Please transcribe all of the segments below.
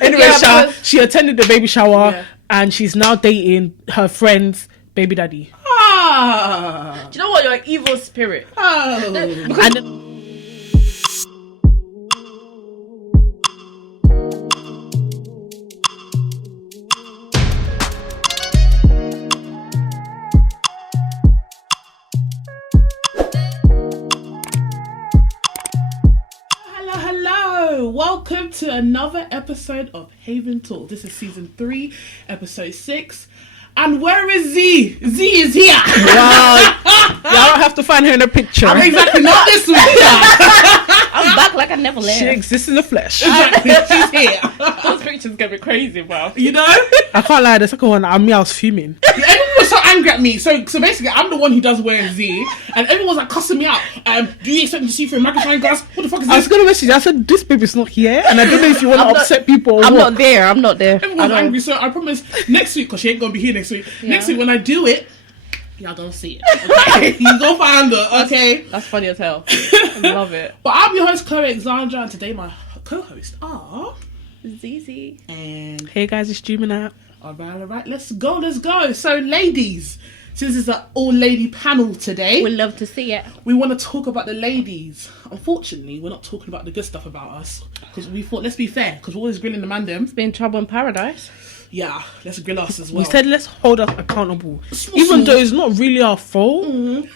Anyway, she attended the baby shower and she's now dating her friend's baby daddy. Do you know what? You're an evil spirit. And welcome to another episode of Haven Talk. This is season 3, episode 6. And where is Z? Z is here. Wow. Y'all don't have to find her in a picture. I'm exactly not this week. I'm back like I never left. She exists in the flesh. Exactly. She's here. Those pictures get me crazy, bro. You know? I can't lie, the second one, I was fuming. Everyone was so angry at me. So basically, I'm the one who does wear Z, and everyone was like cussing me out. Do you expect me to see through a magnifying glass? What the fuck is this? I was gonna message. I said this baby's not here, and I don't know if you want to upset people. Or I'm what. not there. Everyone's angry. So I promise next week, because she ain't gonna be here next week. Yeah. Next week when I do it, y'all gonna see it. Okay, you go find her. Okay, that's funny as hell. I love it. But I'm your host, Chloe Alexandra, and today my co-hosts are Zizi and hey guys, it's Jumina. All right, let's go. So, ladies, since it's an all-lady panel today, we'd love to see it. We want to talk about the ladies. Unfortunately, we're not talking about the good stuff about us because we thought, let's be fair, because we're always grilling the man them. It's been trouble in paradise. Yeah, let's grill us as well. We said let's hold us accountable, even though it's not really our fault. Mm-hmm.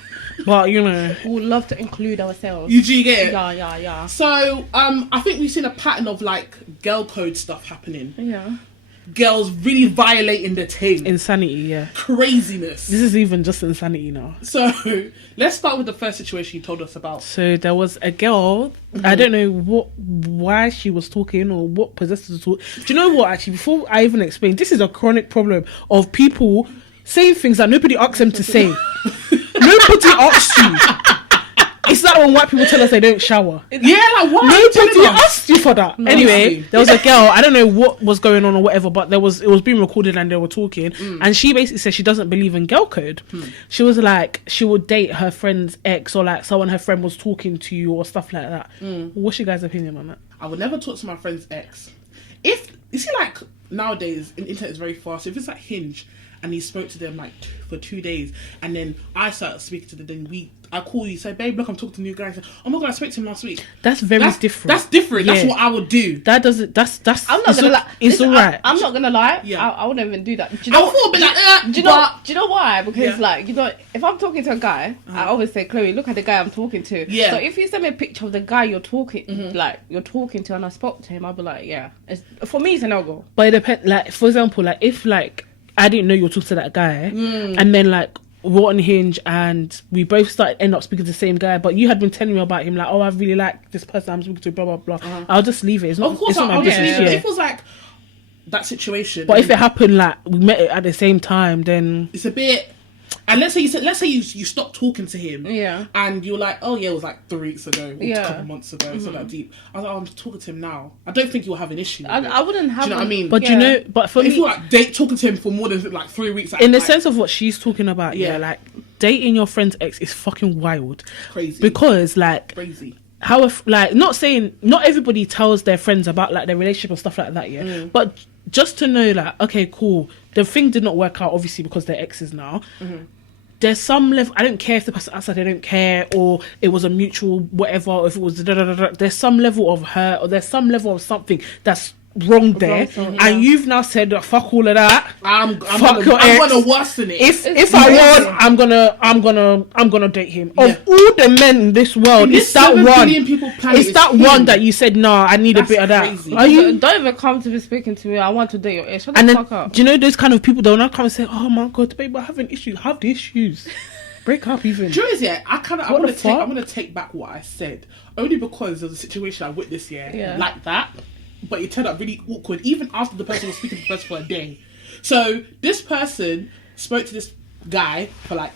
But you know, we would love to include ourselves. You do get it? Yeah. So, I think we've seen a pattern of like girl code stuff happening. Yeah. Girls really violating the thing. Insanity, yeah. Craziness. This is even just insanity now. So, let's start with the first situation you told us about. So, there was a girl, I don't know why she was talking or what possessed her to talk. Do you know what, actually, before I even explain, this is a chronic problem of people saying things that nobody asks them to say. Nobody asks you. It's like when white people tell us they don't shower. Yeah, like what? Nobody asked you for that. Anyway, there was a girl, I don't know what was going on or whatever, but it was being recorded and they were talking, and she basically said she doesn't believe in girl code. She was like, she would date her friend's ex or like someone her friend was talking to you or stuff like that. What's your guys' opinion on that? I would never talk to my friend's ex. If you see, like nowadays, the internet is very fast. If it's like Hinge and he spoke to them like for 2 days, and then I started speaking to them, then I call you, say, babe, look, I'm talking to a new guy. I say, oh my god, I spoke to him last week. That's different. That's different. Yeah. That's what I would do. That doesn't. That's. I'm not gonna lie. It's alright. I'm not gonna lie. Yeah. I wouldn't even do that. Do you know? Do you know why? Because like if I'm talking to a guy, I always say, Chloe, look at the guy I'm talking to. Yeah. So if you send me a picture of the guy you're talking, you're talking to, and I spoke to him, I'll be like, yeah. For me, it's a no-go. But it depends. Like for example, like if like I didn't know you were talking to that guy, and then like we're on Hinge and we both end up speaking to the same guy, but you had been telling me about him, like, oh, I really like this person I'm speaking to, blah blah blah. I'll just leave it. It's not. Of course, I'll just leave it. If it was like that situation, but if it happened like we met it at the same time, then it's a bit. And let's say you stopped talking to him, and you're like, oh yeah, it was like 3 weeks ago, or a couple months ago, so that deep. I was like, oh, I'm talking to him now. I don't think you'll have an issue. I wouldn't have. Do you know what I mean? But you know, but for if me, you're like talking to him for more than like 3 weeks, in the sense of what she's talking about, like dating your friend's ex is fucking wild, crazy. Because like crazy. How like not saying not everybody tells their friends about like their relationship and stuff like that, but just to know like, okay, cool, the thing did not work out obviously because they're exes now. There's some level, I don't care if the person outside they don't care, or it was a mutual whatever, or if it was there's some level of hurt, or there's some level of something that's wrong there, and you've now said fuck all of that. I'm gonna worsen it. If I want, I'm gonna date him. Of all the men in this world, it's that one. It's that one that you said, nah, I need a bit of that. Crazy. Are you? Don't even come to be speaking to me. I want to date your ex. Shut the fuck up. Do you know those kind of people? They'll not come and say, oh my god, babe, I have an issue. Have the issues. Break up even. Do you know, I'm gonna take back what I said, only because of the situation I witnessed like that. But it turned out really awkward, even after the person was speaking to the person for a day. So this person spoke to this guy for like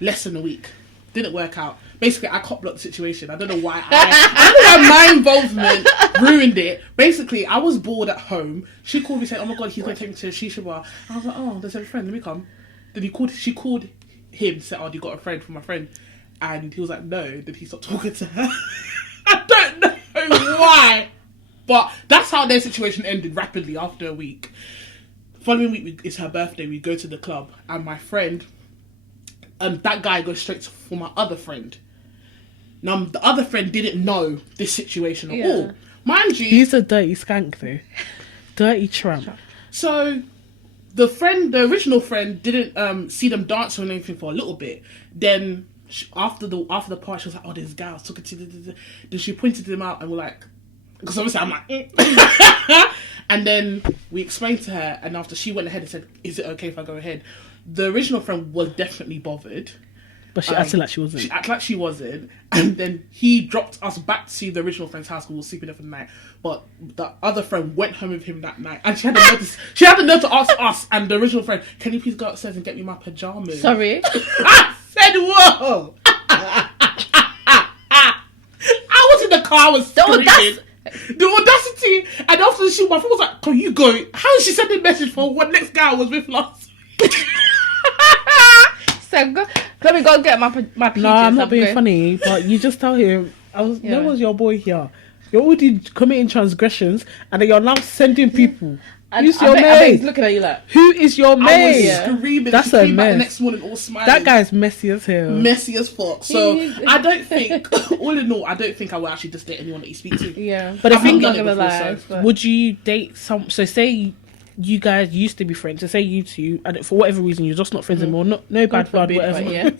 less than a week. Didn't work out. Basically, I cop-blocked the situation. I don't know why. My involvement ruined it. Basically, I was bored at home. She called me saying, oh my god, he's going to take me to a shisha bar. I was like, oh, there's a friend, let me come. Then she called him, said, oh, you got a friend for my friend? And he was like, no. Then he stopped talking to her. I don't know why. But that's how their situation ended rapidly after a week. Following week it's her birthday. We go to the club, and my friend, that guy goes straight for my other friend. Now the other friend didn't know this situation at all. Mind you, he's a dirty skank though. Dirty tramp. So the original friend didn't see them dance or anything for a little bit. Then after the party, she was like, "Oh, this guy I was talking to." Then she pointed him out, and we're like, because obviously I'm like, and then we explained to her, and after she went ahead and said, "Is it okay if I go ahead?" The original friend was definitely bothered. But she acted like she wasn't. She acted like she wasn't. And then he dropped us back to the original friend's house because we were sleeping there for the night. But the other friend went home with him that night. And she had the nerve to ask us and the original friend, "Can you please go upstairs and get me my pajamas?" Sorry. I said, whoa! I was in the car, I was screaming. The audacity. And after the shoot, my friend was like, "Can you go?" How is she sending a message for what next guy I was with last week? So let me go get my PJs. No, I'm not being funny, but you just tell him, there was your boy here. You're already committing transgressions, and then you're now sending people. Who's your mate? He's looking at you like, who is your mate? I was screaming. That's she a came back mess. the next morning all smiling. That guy's messy as hell. Messy as fuck. So I don't think, all in all, I don't think I will actually just date anyone that you speak to. Yeah, but I've the thing not done it before, so. Would you date so say you guys used to be friends, so say you two, and for whatever reason you're just not friends anymore, no bad blood, whatever. Yeah.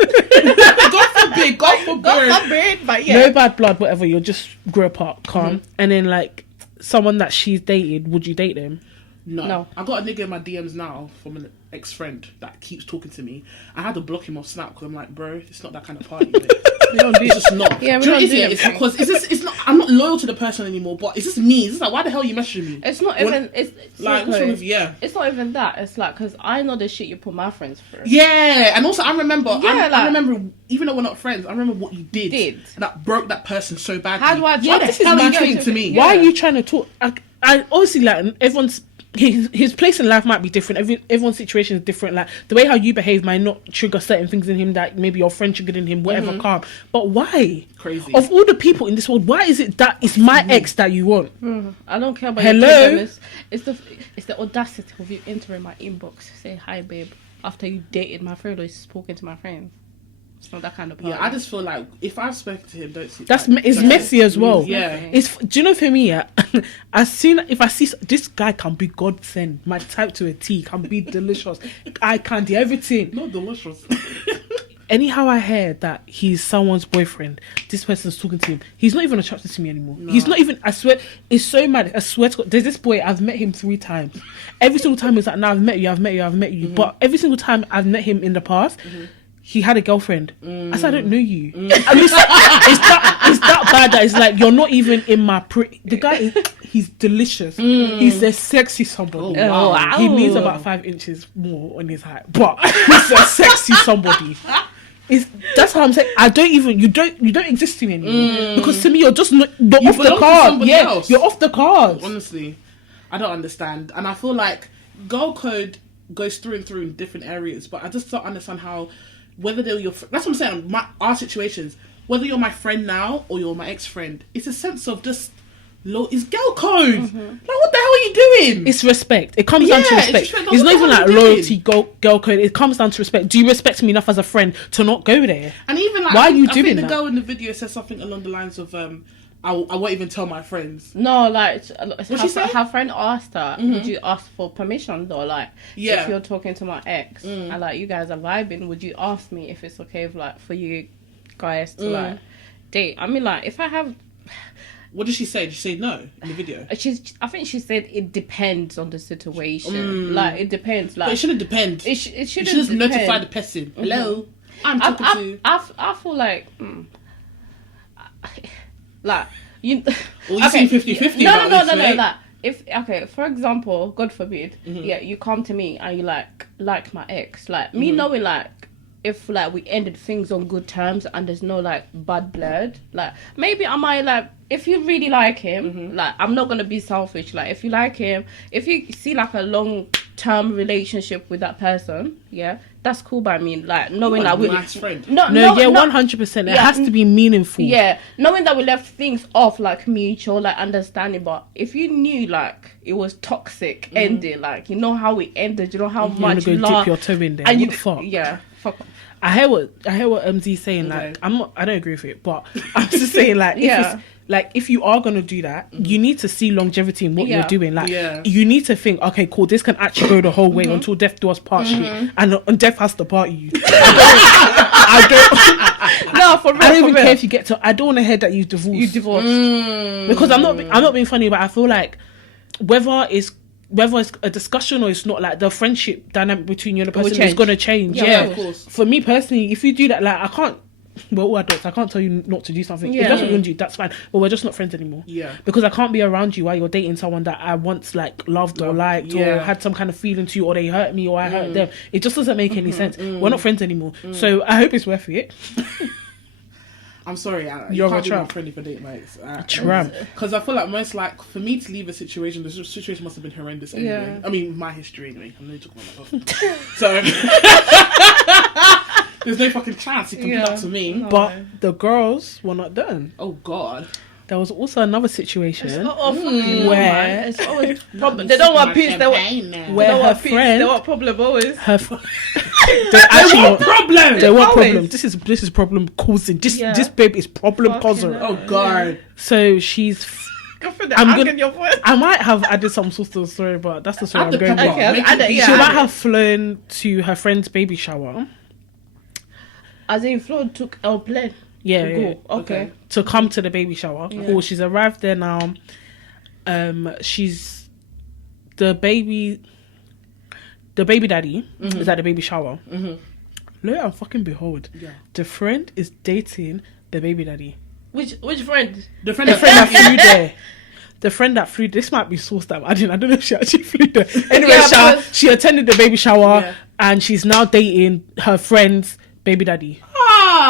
God forbid, but yeah. No bad blood, whatever, you'll just grow apart, calm. And then like someone that she's dated, would you date them? No. I got a nigga in my DMs now from an ex-friend that keeps talking to me. I had to block him off Snap because I'm like, bro, it's not that kind of party. It's just not. Yeah, do you know what it is? It's because it's not. I'm not loyal to the person anymore. But it's just me. It's just like, why the hell are you messaging me? It's not even. It's like, what's wrong with you? Yeah. It's not even that. It's like, because I know the shit you put my friends through. Yeah, and also I remember. Yeah, I remember, even though we're not friends, I remember what you did. And that broke that person so badly. How do I? Why the hell are you talking to me? Why are you trying to talk? I obviously like everyone's. His place in life might be different. Everyone's situation is different. Like the way how you behave might not trigger certain things in him that maybe your friend triggered in him. Whatever, calm. But why? Crazy. Of all the people in this world, why is it that it's my ex that you want? I don't care about hello. Your it's the audacity of you entering my inbox, say hi, babe, after you dated my friend or you spoken to my friend. It's not that kind of party. Yeah, I just feel like if I've spoken to him, don't see it's messy as well. Yeah, it's. Do you know for me? Yeah, if I see this guy can be godsend, my type to a T, can be delicious. I can do everything. Not delicious. Anyhow, I heard that he's someone's boyfriend. This person's talking to him. He's not even attracted to me anymore. No. He's not even. I swear, it's so mad. I swear to God, there's this boy. I've met him 3 times. Every single time he's like, "No, I've met you." But every single time I've met him in the past. He had a girlfriend. I said, "I don't know you." At least it's that bad that it's like you're not even in my the guy he's delicious. He's a sexy somebody. Oh, wow. He needs about 5 inches more on his height, but he's a sexy somebody. That's how I'm saying. You don't exist to me anymore because to me you're just you're off the card. Yeah, you're off the cards. Honestly, I don't understand, and I feel like girl code goes through and through in different areas, but I just don't understand how. Whether they're your that's what I'm saying, our situations, whether you're my friend now or you're my ex-friend, it's a sense of just it's girl code. Like, what the hell are you doing? It's respect. It comes down to respect. It's not even like loyalty, girl code. It comes down to respect. Do you respect me enough as a friend to not go there? And even like, why are you doing think that? The girl in the video says something along the lines of, I won't even tell my friends. No, like her friend asked her, would you ask for permission though? Like, if you're talking to my ex and like you guys are vibing, would you ask me if it's okay for you guys to like date? I mean, like, if I have. What did she say? Did she say no in the video? I think she said it depends on the situation. Like, it depends. Like, but it shouldn't depend. It shouldn't. You should just notify the person. Hello, I'm talking to. I feel like. Like you, well, you seem 50-50. No. Like, for example, God forbid, you come to me and you like my ex, like me knowing like if like we ended things on good terms and there's no like bad blood, like maybe I might like if you really like him, like I'm not gonna be selfish. Like if you like him, if you see like a long term relationship with that person, yeah, that's cool by me. Like knowing that we nice friend. No, 100%. It has to be meaningful. Yeah, knowing that we left things off like mutual, like understanding. But if you knew like it was toxic ending, like you know how it ended, you know how much you love, dip your toe in there. and What you the fuck? yeah, fuck off. I hear what MZ's saying. Like, I don't agree with it, but I'm just saying, like, if you are gonna do that, you need to see longevity in what you're doing. Like, you need to think, okay, cool, this can actually go the whole way until death do us part, and death has to part you. I don't. No, for real. I don't even care if you get to. I don't want to hear that you divorced. You divorced because I'm not being funny, but I feel like whether it's a discussion or it's not, like the friendship dynamic between you and the person is going to change. Yeah, of course. For me personally, if you do that, like I can't. We're all adults. I can't tell you not to do something. If that's what you want to do, that's fine. But we're just not friends anymore. Yeah. Because I can't be around you while you're dating someone that I once like loved or liked or had some kind of feeling to, or they hurt me or I hurt them. It just doesn't make any sense. We're not friends anymore. So I hope it's worth it. I'm sorry, you're can't a tramp. be friendly for dating mates. Tramp. Because I feel like most, like, for me to leave a situation, the situation must have been horrendous anyway. I mean, my history anyway. I'm not talking about myself. So there's no fucking chance you can do that to me. No. But the girls were not done. Oh God. There was also another situation where it's always problem. They don't want peace. They want friend. They want problem always. They want problem. They want problem. This is problem causing. This babe is problem causing. Oh God. So she's. I might have added some sort of story, but that's the story I'm going with. She might have flown to her friend's baby shower. As in, Flo took our plane. Yeah. Okay. To come to the baby shower. Yeah. Cool. She's arrived there now. She's the baby daddy is at the baby shower. Lo and fucking behold, the friend is dating the baby daddy. Which friend? The friend that flew there. The friend that flew. This might be sourced that I don't know if she actually flew there. Anyway, she attended the baby shower and she's now dating her friend's baby daddy. Do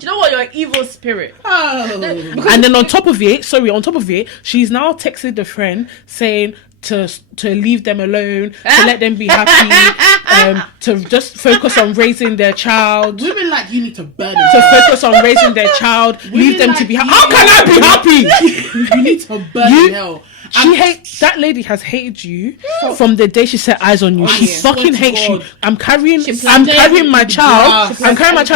you know what? You're an evil spirit. And then on top of it, she's now texted the friend saying to leave them alone, to let them be happy, to just focus on raising their child. Women like you need to burn it. To focus on raising their child, leave them to be happy. How can I be happy? You need to burn in hell. That lady has hated you from the day she set eyes on you. She fucking hates you. I'm carrying my child.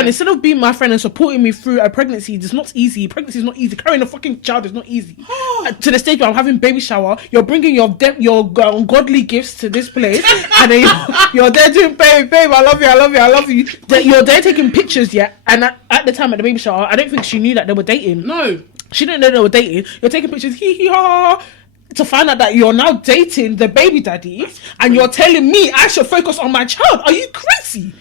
Instead of being my friend and supporting me through a pregnancy, it's not easy. Pregnancy is not easy. Carrying a fucking child is not easy. To the stage where I'm having baby shower, you're bringing your ungodly gifts to this place, and then you're there doing, babe, I love you. You're there taking pictures, and at the time at the baby shower, I don't think she knew that they were dating. No, she didn't know they were dating. You're taking pictures, hee hee ha, to find out that you're now dating the baby daddy, and you're telling me I should focus on my child. Are you crazy?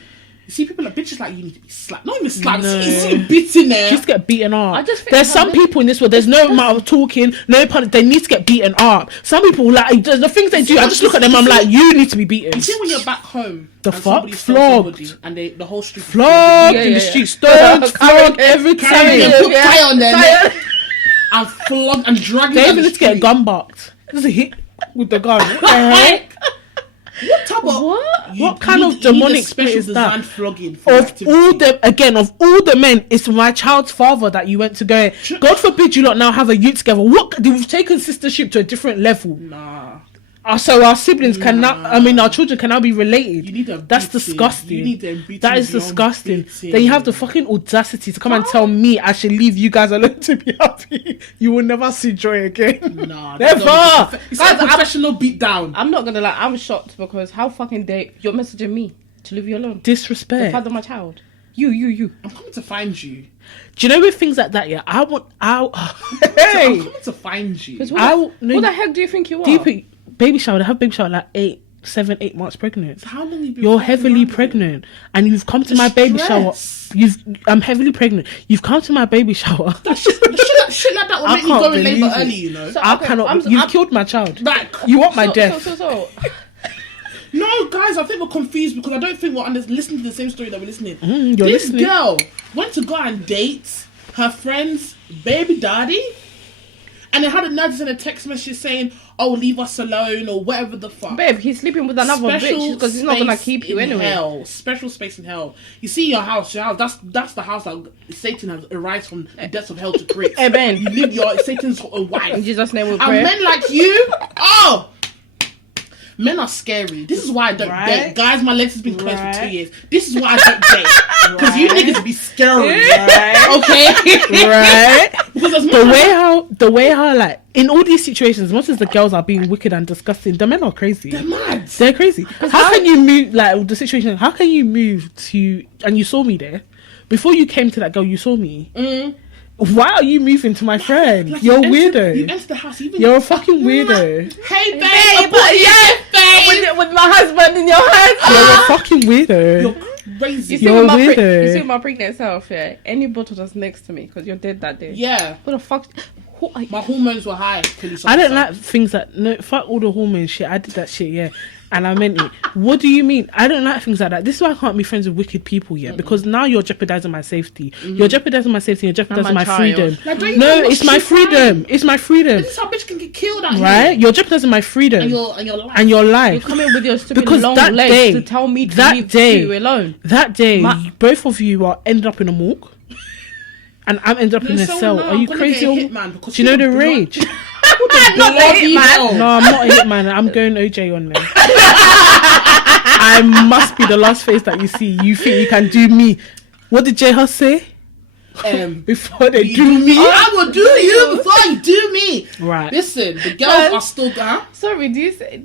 You see, people like bitches like you need to be slapped. Not even slapped. No. See bits in there. Just get beaten up. There's some people in this world. There's no amount of talking. No pun. They need to get beaten up. Some people like the things they do. I just look at them. I'm like, you need to be beaten. You see, when you're back home, the fuck flogged, and the whole street flogged in the street, stones, flogged every time. Put fire on them and flogged and dragged. They even need to get gun bucked. Just a hit with the gun. What the heck? What type of what kind of demonic spirit is that? Flogging of all the men, it's my child's father that you went to go. God forbid you lot now have a youth together. What, we've taken sistership to a different level. Nah. So our siblings can now, our children can now be related. You need them. That's disgusting. You need them. That is disgusting. Then you have the fucking audacity to come and tell me I should leave you guys alone to be happy. You will never see joy again. Nah, never. It's a professional beatdown. I'm not gonna lie. I'm shocked because how fucking dare you're messaging me to leave you alone? Disrespect. The father of my child. You. I'm coming to find you. Do you know with things like that? Yeah, I'm coming to find you. What the heck do you think you are? Baby shower, they have baby shower like 7, 8 months pregnant. So how long have you been? You're heavily pregnant, and you've come to my baby shower. I'm heavily pregnant. You've come to my baby shower. Shit like that will make me go in labour early, you know. So, I cannot. You've killed my child. You want my death? No, guys, I think we're confused because I don't think we're listening to the same story that we're listening. This girl went to go and date her friend's baby daddy, and then had a nerve to send a text message saying, oh, leave us alone or whatever the fuck. Babe, he's sleeping with another bitch because he's not gonna keep you anyway. Hell. Special space in hell. You see your house, that's the house that Satan has arisen from the depths of hell to create. Hey Ben, you live your Satan's wife. in Jesus' name we And pray. men like you, oh, men are scary. This is why I don't date. Guys, my legs has been closed for 2 years. This is why I don't date. Because you niggas be scary. Okay? Right? Because the way how like in all these situations, much as the girls are being wicked and disgusting, the men are crazy. they're mad. They're crazy. How can you move, like, the situation, how can you move to, and you saw me there, before you came to that girl, you saw me. Why are you moving to my friend? Like, You're a you weirdo. enter the house. You're a fucking weirdo. Hey, babe. Babe. With my husband in your hands. You're a fucking weirdo. You're crazy. You see, You're with my weirdo. you see with my pregnant self, yeah. Any bottle that's next to me because you're dead that day. Yeah. What the fuck? Who are you? My hormones were high. I don't like things that, no, fuck all the hormone shit. I did that shit, yeah. And I meant it. What do you mean? I don't like things like that. This is why I can't be friends with wicked people yet. Because now you're jeopardizing my safety. You're jeopardizing my safety. You're jeopardizing my freedom. Like, don't you No, know it's what my she's freedom. trying? It's my freedom. This is how bitch can get killed out Right? here. You're jeopardizing my freedom. And your life. And your You life. come in with your stupid Because long that legs day- to tell me to that leave day- you alone. That day, Ma- both of you are ended up in a morgue. And I'm ended up in a So cell. now Are you I'm gonna crazy? get a Or- hitman because Do you know the you're rage? Not the hitman. No, I'm not a hitman. I'm going OJ on them. I must be the last face that you see. You think you can do me? What did J Hus say? Before they do me? I will do you before you do me. Right. Listen, the girls are still down. Sorry,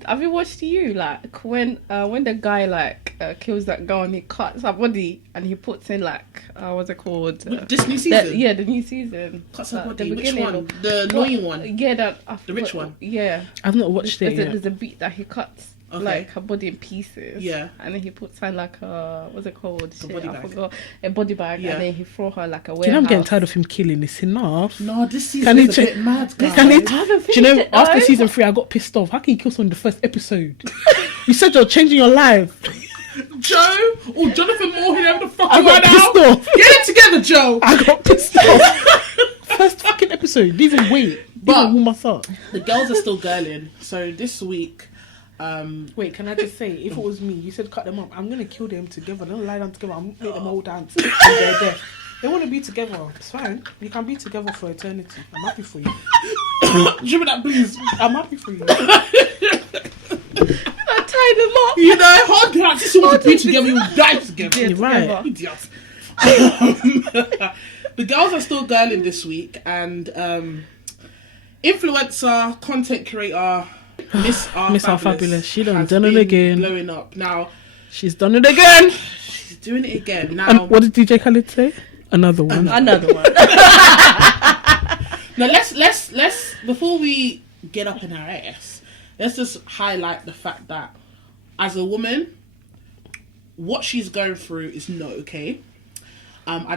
have you watched you like when the guy like kills that girl and he cuts her body and he puts in like what's it called? This new season. The new season. Cuts her body. The Which beginning one? of- The annoying one. Yeah, that The rich one? Yeah. I've not watched it yet. There's a beat that he cuts like her body in pieces. Yeah. And then he puts her in like a what's it called? Shit, body I bag. forgot. A body bag. Yeah. And then he throw her like a warehouse. Do you know I'm getting tired of him killing? It's enough. No, this Can season he is a check- bit mad, guys. Can he? I haven't Do you know? finished it, After though. season 3, I got pissed off. How can you kill someone in the first episode? You said you're changing your life. Joe or Jonathan Moore, whoever the fuck I you are got pissed now. off. Get it together, Joe. I got pissed off. First fucking episode. Didn't even wait. But- Didn't warm us up. The girls are still girling. So this week, Wait, can I just say, if it was me, you said cut them up. I'm gonna kill them together. Don't lie down together. I'm gonna make them all dance. And they're dead. They want to be together. It's fine. You can be together for eternity. I'm happy for you. give me that, please. I'm happy for you. I tied them up. You know, hard hands. This want to be together. You will die together. You're right. Idiot. The girls are still girling this week, and influencer, content creator, Miss R Fabulous. She done has done it been again. blowing up. Now She's done it again. she's doing it again. Now, And what did DJ Khaled say? Another one. Another one. now let's before we get up in our ass, let's just highlight the fact that as a woman, what she's going through is not okay. I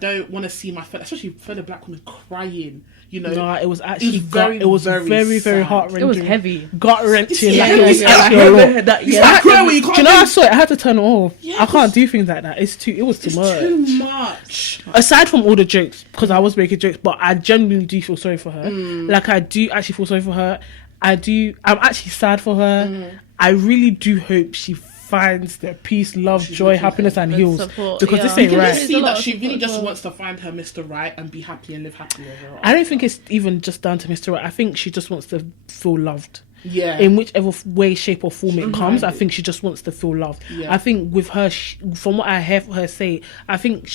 don't want to see my fellow, especially fellow black women crying. You know, No, it was actually very, it was very very sad. heart wrenching. It was heavy. Gut wrenching. Yeah, Like, it was yeah, actually yeah. a lot. It's like crying when you Do can't you know do- I saw it? I had to turn it off. Yeah, I can't do things like that. It was too much. too much. Aside from all the jokes, because I was making jokes, but I genuinely do feel sorry for her. Mm. Like, I do actually feel sorry for her. I'm actually sad for her. Mm-hmm. I really do hope she finds the peace, love, joy, happiness, and heals. support, Because yeah. this You ain't can right. just There's a see lot that of she really support just as well. wants to find her Mr. Right and be happy and live happily ever after. I don't think it's even just down to Mr. Right. I think she just wants to feel loved. Yeah. In whichever way, shape, or form it comes, I think she just wants to feel loved. Yeah. I think with her, from what I heard her say, I think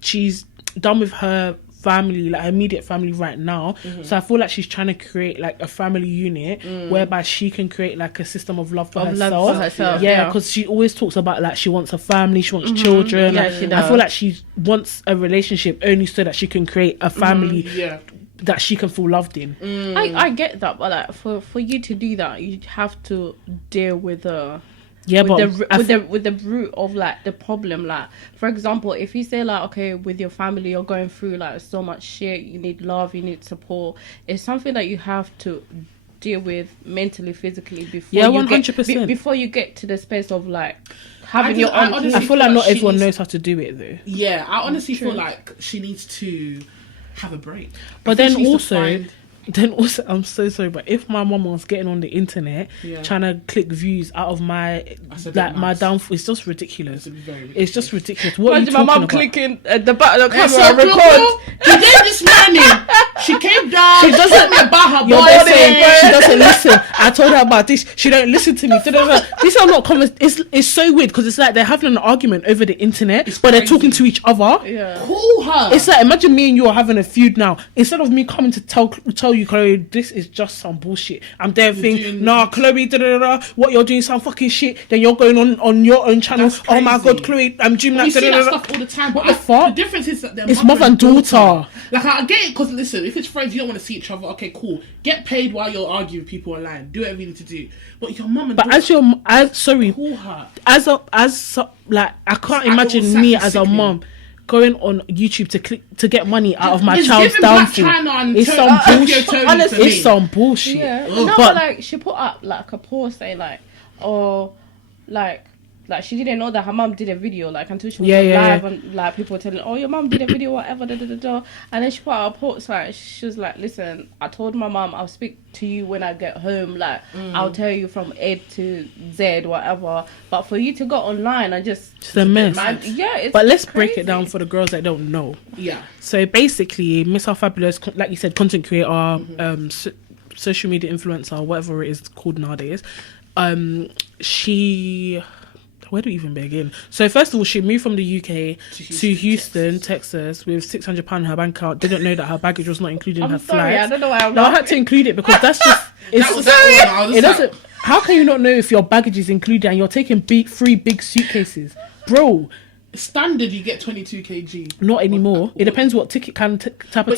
she's done with her family, like her immediate family right now. So I feel like she's trying to create like a family unit whereby she can create like a system of love for herself. Yeah, because she always talks about like she wants a family, she wants children. Yeah, Like, she I does. feel like she wants a relationship only so that she can create a family Yeah. that she can feel loved in. I get that, but like for you to do that, you have to deal with Yeah, but with the root of like the problem. Like, for example, if you say like, okay, with your family you're going through like so much shit, you need love, you need support, it's something that you have to deal with mentally, physically before 100%. before you get to the space of like having your own. honestly I feel like not she everyone needs- knows how to do it though. Yeah, I honestly feel like she needs to have a break. But I think then she needs to also, find- Then also, I'm so sorry, but if my mum was getting on the internet trying to click views out of my my downfall, it's just ridiculous. It's just ridiculous. What are you talking my mum about? clicking at the button of the camera and record. Today this morning, she came down. She doesn't about her she doesn't listen. I told her about this. She don't listen to me. These are not comments. It's so weird because it's like they're having an argument over the internet, but they're talking to each other. Yeah. Call her. It's like, imagine me and you are having a feud now. Instead of me coming to tell you, Chloe, this is just some bullshit. I'm there thinking, nah, Chloe, what you're doing, some fucking shit. Then you're going on your own channel. Oh my god, Chloe, I'm doing that. We see that stuff all the time. What the fuck? The difference is that it's mother and daughter. Like, I get it, because listen, if it's friends, you don't want to see each other. Okay, cool. Get paid while you're arguing with people online. Do whatever you need to do. But your mum and daughter, sorry, call her. Like, I can't imagine me as a mum going on YouTube to get money out of my child's downfall. It's some bullshit. Honestly, it's some bullshit. Yeah. No, but like, she put up like a post saying like, oh, like she didn't know that her mum did a video, like, until she was live and like people were telling, oh, your mum did a video, whatever, and then she put out a post like, she was like, listen, I told my mum I'll speak to you when I get home, like I'll tell you from A to Z, whatever, but for you to go online and it's a mess. It's but let's crazy. break it down for the girls that don't know. Yeah. So basically, Miss Our Fabulous, like you said, content creator, social media influencer, whatever it is called nowadays. Where do we even begin? So first of all, she moved from the UK to Houston, Texas, with £600 in her bank account. Didn't know that her baggage was not included in her flight. I don't know why I'm I had to include it because that's just. It doesn't. How can you not know if your baggage is included and you're taking three big suitcases, bro? Standard, you get 22 kg. Not anymore. It depends what type of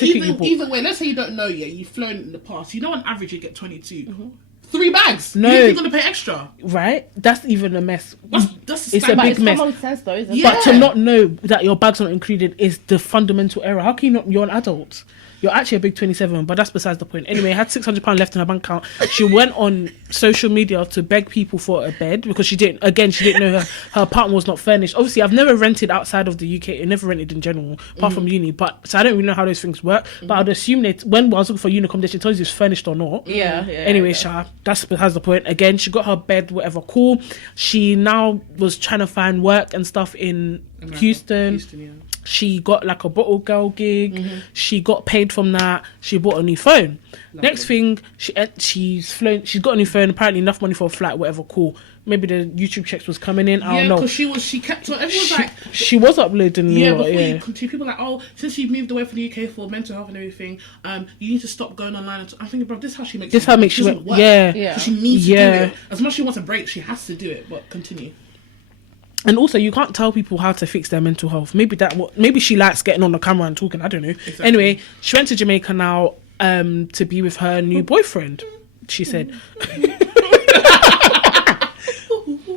ticket you bought. Either way, let's say you don't know yet. You've flown in the past. You know, on average, you get 22. 3 bags. No, you're going to pay extra, right? That's even a mess. That's it's a big mess. Common sense, though, isn't it? Yeah. But to not know that your bag's not included is the fundamental error. How can you not? You're an adult. You're actually a big 27, but that's besides the point. Anyway, had £600 left in her bank account. She went on social media to beg people for a bed because she didn't know her apartment was not furnished. Obviously, I've never rented outside of the UK. I never rented in general, apart from uni. But so I don't really know how those things work. But I'd assume that when I was looking for uni accommodation, it tells you it's furnished or not. Anyway, that's besides the point. Again, she got her bed, whatever, cool. She now was trying to find work and stuff in Houston. She got like a bottle girl gig. She got paid from that. She bought a new phone. Lovely. Next thing, she's flown. She's got a new phone. Apparently, enough money for a flight. Whatever, cool. Maybe the YouTube checks was coming in. I don't know. Because she kept on. Everyone's like, she was uploading. People were like, oh, since you've moved away from the UK for mental health and everything, you need to stop going online. I'm thinking, bro, this is how she makes. This how makes she work. So she needs to do it. As much as she wants a break, she has to do it. But continue. And also, you can't tell people how to fix their mental health. Maybe she likes getting on the camera and talking. I don't know. Exactly. Anyway, she went to Jamaica now to be with her new boyfriend. She said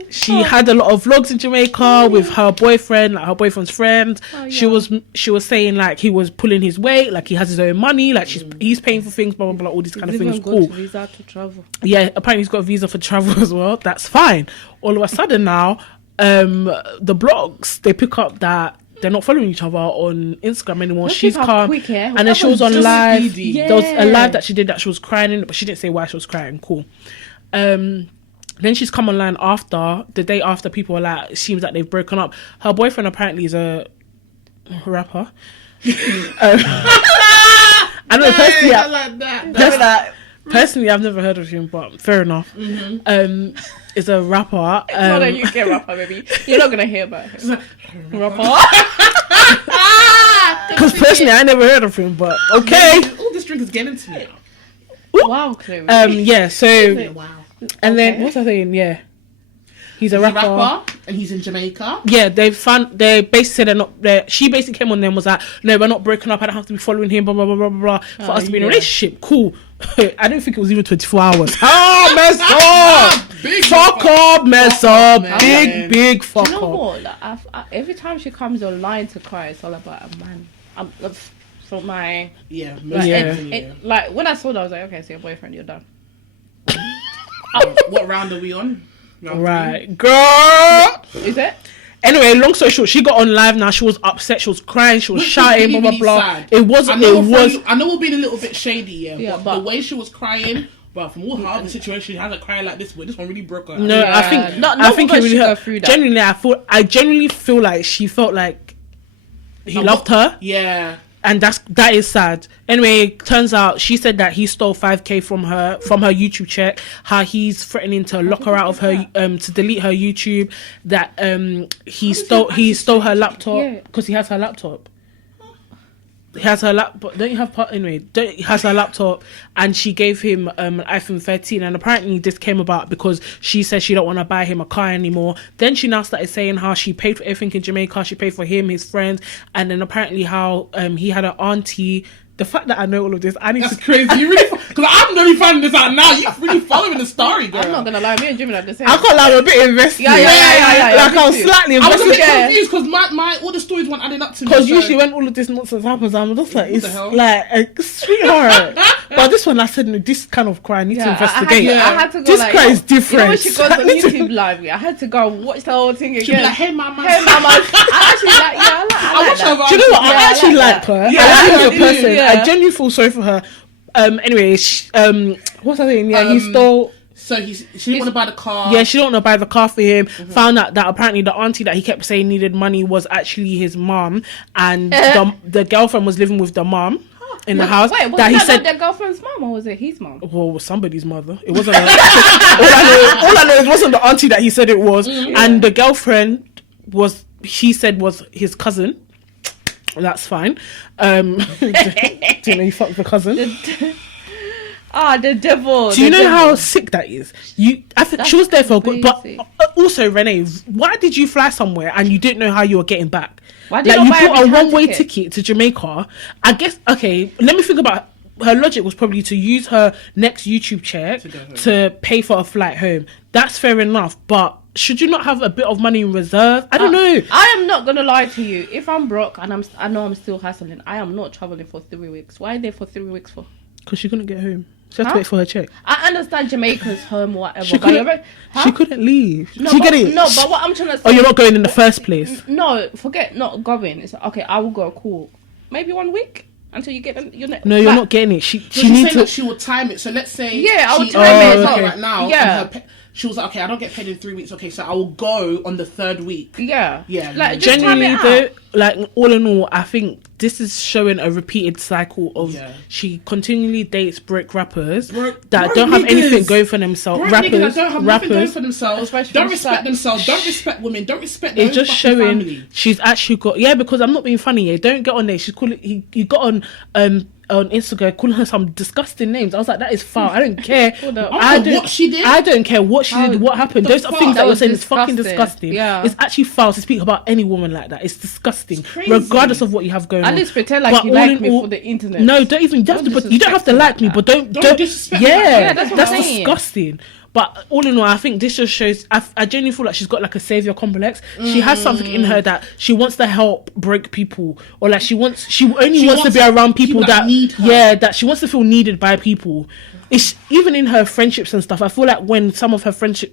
she had a lot of vlogs in Jamaica with her boyfriend, like her boyfriend's friend. She was saying like he was pulling his weight, like he has his own money, like he's paying for things, blah blah blah, all these kind of things. Cool. Visa to travel. Yeah, apparently he's got a visa for travel as well. That's fine. All of a sudden now. The blogs, they pick up that they're not following each other on Instagram anymore. She's calm, and then she was on live. There was a live that she did that she was crying in, but she didn't say why she was crying. Cool. Then she's come online the day after people were like, it seems like they've broken up. Her boyfriend apparently is a rapper. I don't know personally, I've never heard of him, but fair enough. Is a rapper. It's not a UK rapper, baby. You're not gonna hear about him. Rapper. Because personally, I never heard of him, but okay. All this drink is getting to me. Wow, Chloe. Yeah. So, wow. And then what's I saying? Yeah. He's a rapper, and he's in Jamaica. Yeah, they basically said they're not there. She basically came on them and was like, no, we're not breaking up. I don't have to be following him. Blah blah blah blah blah. For us to be in a relationship, cool. I don't think it was even 24 hours. Mess up. Fuck up, mess up. Big fuck up. You know what? Like, every time she comes online to cry, it's all about a man. From my like when I saw that, I was like, okay, so your boyfriend, you're done. What round are we on? Right, girl. Is it? Anyway, long story short, she got on live now. She was upset. She was crying. She was shouting, blah, blah, blah. Sad. It wasn't, it was... I know we're being a little bit shady, but the way she was crying... Well, from all her other situations, she hasn't cried like this, but this one really broke her. No, I think... I think it really hurt. Genuinely, I genuinely feel like she felt like he loved her. Yeah. And that is sad. Anyway, turns out she said that he stole 5k from her YouTube check. How he's threatening to lock her out of her to delete her YouTube. That he stole her laptop because he has her laptop. He has her laptop. Don't you have part anyway? He has her laptop, and she gave him an iPhone 13. And apparently, this came about because she said she don't want to buy him a car anymore. Then she now started saying how she paid for everything in Jamaica. She paid for him, his friends, and then apparently how he had an auntie. The fact that I know all of this, I need That's to... crazy. You really... Because I'm really finding this out now. You're really following the story, girl. I'm not going to lie. Me and Jimmy are the same. I can't lie, I'm a bit invested. Yeah. Like, I was slightly invested. I was a bit confused because my all the stories weren't adding up to me. Because usually when all of this nonsense happens, I'm just like, What it's the hell? like, sweetheart. But this one, I said, no, this kind of cry, I need to investigate. I had to go this like, cry is different. You know when she goes on YouTube live, I had to go and watch the whole thing again. She'd be like, hey, mama. Hey, mama. I actually like, I like that. Do you know what? I actually like her. Yeah, I like her as a I person. do, I genuinely feel sorry for her. Anyway, what's her name? Yeah, he stole... So she didn't want to buy the car. Yeah, she didn't want to buy the car for him. Found out that apparently the auntie that he kept saying needed money was actually his mum, and the girlfriend was living with the mum in the house. Wait, was that he that said their girlfriend's mum or was it his mum? well, it was somebody's mother. It wasn't. All I know it wasn't the auntie that he said it was, and the girlfriend he said was his cousin. That's fine. Do you know you fucked the cousin? The devil. Do you know how sick that is? I think she was there for a good. But also, Renee, why did you fly somewhere and you didn't know how you were getting back? Why did you bought a one-way ticket to Jamaica? I guess. Okay, let me think about. Her logic was probably to use her next YouTube check to pay for a flight home. That's fair enough, but should you not have a bit of money in reserve? I don't know. I am not gonna lie to you. If I'm broke and I know I'm still hustling, I am not traveling for 3 weeks. Why are they for 3 weeks for? Because she couldn't get home. She had to wait for her check. I understand Jamaica's home or whatever. She couldn't leave. No, Do you get it? No, but what I'm trying to say... Oh, you're not going in the first place? No, forget not going. It's okay, I will go, cool. Maybe 1 week until you get your next... No, you're not getting it. She needs to... That she will time it. So let's say... Yeah, I will time it. Okay. Right now. Yeah. She was like, okay, I don't get paid in 3 weeks. Okay, so I will go on the 3rd week. Yeah. Like, just genuinely time it though, out. like all in all, I think this is showing a repeated cycle of she continually dates broke rappers that don't have anything going for themselves. Rappers that don't have nothing going for themselves. Don't respect themselves. Don't respect women. Don't respect their It's just showing family. She's actually got because I'm not being funny here. Don't get on there. She's calling he got on Instagram calling her some disgusting names. I was like, that is foul. I don't care. What she did. I don't care what she did, what happened. Those are things that you're saying is fucking disgusting. Yeah. It's actually foul to speak about any woman like that. It's disgusting. Regardless of what you have going on. At least pretend like you like me for the internet. No, don't even you don't have to like me, but don't disrespect me. Yeah, that's disgusting. But all in all, I think this just shows. I genuinely feel like she's got like a savior complex. She has something in her that she wants to help break people, or like she wants to be around people that need her. that she wants to feel needed by people. It's even in her friendships and stuff. I feel like when some of her friends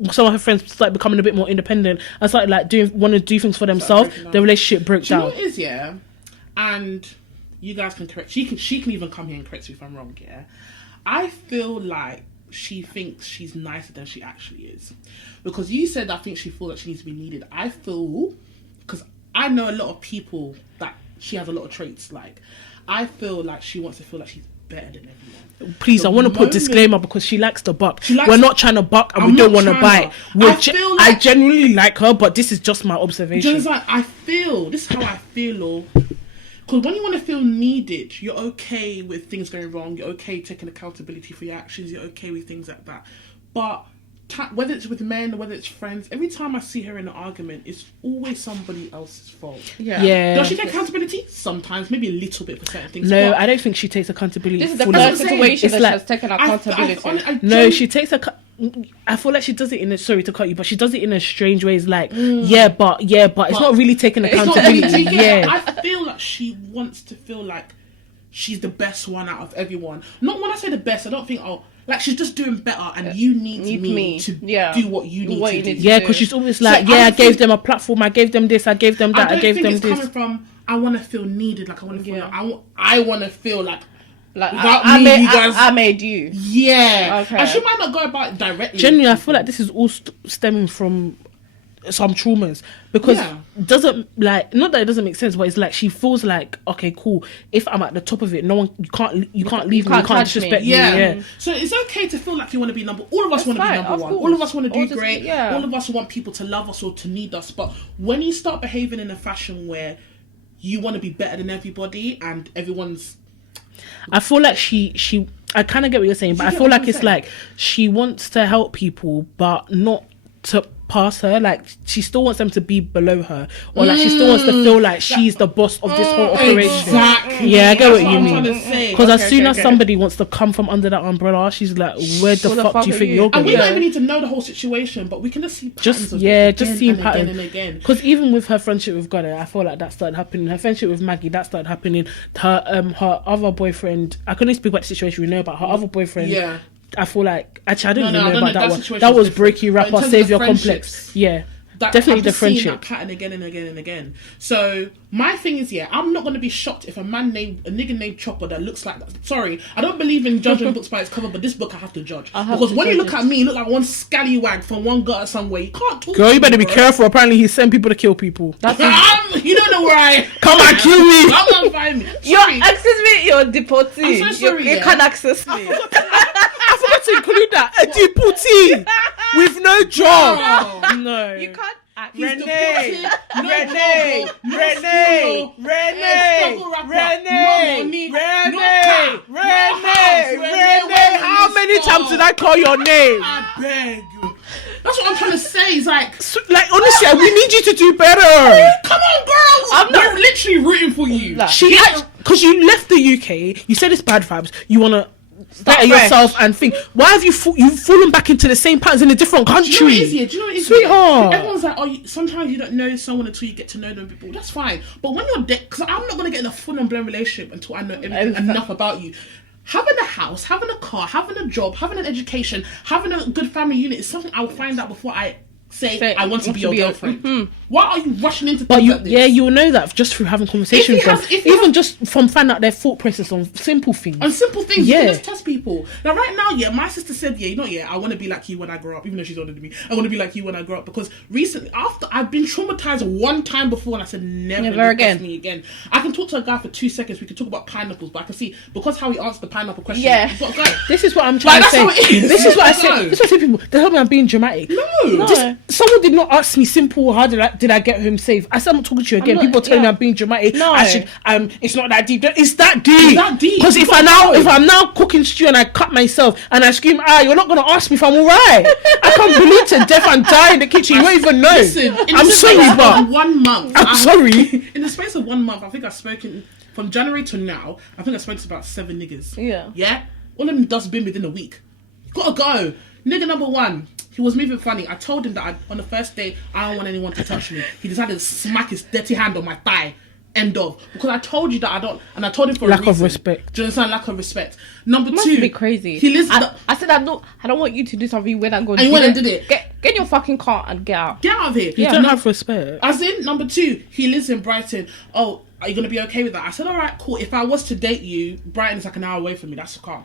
started becoming a bit more independent and started like want to do things for themselves, the relationship broke down. You know what it is, and you guys can correct. She can even come here and correct me if I'm wrong. I feel like she thinks she's nicer than she actually is, because you said I think she feels that she needs to be needed. I feel, because I know a lot of people that she has a lot of traits like. I feel like she wants to feel like she's better than everyone. Please, I want to put disclaimer because she likes to buck. We're not trying to buck and we don't want to bite. I genuinely like her, but this is just my observation. Just like this is how I feel. Because when you want to feel needed, you're okay with things going wrong. You're okay taking accountability for your actions. You're okay with things like that. But whether it's with men or whether it's friends, every time I see her in an argument, it's always somebody else's fault. Yeah. Does she take accountability? Sometimes, maybe a little bit for certain things. No, I don't think she takes accountability. This is the first situation that she has taken accountability. No, she takes I feel like she does it sorry to cut you, but she does it in a strange way. It's like, but it's not really taking accountability. I feel like she wants to feel like she's the best one out of everyone. Not when I say the best, I don't think, Like, she's just doing better, and you need me to do what you need to do. Yeah, because she's always like, I gave them a platform, I gave them this, I gave them that, I gave them this. Coming from, I want to feel needed, like, I want to feel like, I want to feel like I made you. Yeah. Okay. And she might not go about it directly. Genuinely, I feel like this is all stemming from some traumas, because doesn't, like, not that it doesn't make sense, but it's like she feels like, okay, cool, if I'm at the top of it, no one, you can't leave me, you can't disrespect me. Yeah. So it's okay to feel like you want to be all of us want to be number one. All of us want to do great. Yeah. All of us want people to love us or to need us. But when you start behaving in a fashion where you want to be better than everybody and everyone's, I feel like I kind of get what you're saying, but I feel like it's like she wants to help people, but not to pass her. Like, she still wants them to be below her, or like she still wants to feel like she's the boss of this whole operation. Exactly. Yeah, I get what you mean. Because as soon as okay. somebody wants to come from under that umbrella, she's like, where the fuck do you think you're going? And we don't even need to know the whole situation, but we can just see patterns just seeing patterns again and again. Because even with her friendship with Gunnar, I feel like that started happening. Her friendship with Maggie, that started happening. Her other boyfriend, I couldn't speak about the situation we know about. Her other boyfriend, I feel like, actually, I don't even know about that one. That was breaky rapper, savior complex. Yeah. Definitely the friendship. That pattern again and again and again. So my thing is, I'm not going to be shocked if a nigga named Chopper that looks like that. Sorry, I don't believe in judging books by its cover, but this book I have to judge. Because when you look at me, you look like one scallywag from one gutter somewhere. You can't talk. Girl, you better be careful. Apparently, he's sending people to kill people. You don't know where I come and kill me. Come and find me. Excuse me, you're deportee. I'm so sorry. You can't access me. I forgot to include that. A deportee with no job. No. You can't. Renee, how many times did I call your name? I beg you. That's what I'm trying to say. It's like honestly, we need you to do better. Come on, girl. I'm literally rooting for you. Because you left the UK, you said it's bad vibes. You want to better yourself and think, why have you've fallen back into the same patterns in a different country? Do you know what it is? Sweetheart. Everyone's like, sometimes you don't know someone until you get to know them people. That's fine. But when you're because I'm not going to get in a full on blown relationship until I know everything enough about you. Having a house, having a car, having a job, having an education, having a good family unit is something I'll find out before I say I want to be your girlfriend. Why are you rushing into things like this? Yeah, you'll know that just through having conversations with them. Even just from finding out their thought process on simple things. On simple things, you can just test people. Now, right now, my sister said, I want to be like you when I grow up, even though she's older than me. I want to be like you when I grow up, because recently, after I've been traumatized one time before, and I said, never again. Me again. I can talk to a guy for 2 seconds, we can talk about pineapples, but I can see, because how he answered the pineapple question, you've got to go. This is what I'm trying to say. This is what I say. This is what I say people, they tell me I'm being dramatic. No. Someone did not ask me simple, how did I get home safe? I said I'm not talking to you again. People telling me I'm being dramatic. No. I should it's not that deep. It's that deep. It's that deep. Because if I'm now cooking stew and I cut myself and I scream, you're not gonna ask me if I'm alright. I can't bleed to death and die in the kitchen. You won't even know. Listen, I'm sorry, but 1 month. I'm sorry. In the space of 1 month, I think I've spoken from January to now. I think I spoke to about 7 niggas. Yeah. All of them dust bin within a week. Gotta go. Nigga number 1. He was moving funny. I told him that on the first day, I don't want anyone to touch me. He decided to smack his dirty hand on my thigh. End of. Because I told you that I don't, and I told him for lack a reason. Of respect. Do you understand? Lack of respect. Number 2. Must be crazy. He lives. I said I don't want you to do something when I go. And you went and did it. Get in your fucking car and get out. Get out of here. You don't have respect. As in, number 2, he lives in Brighton. Oh, are you gonna be okay with that? I said, all right, cool. If I was to date you, Brighton is like an hour away from me. That's calm.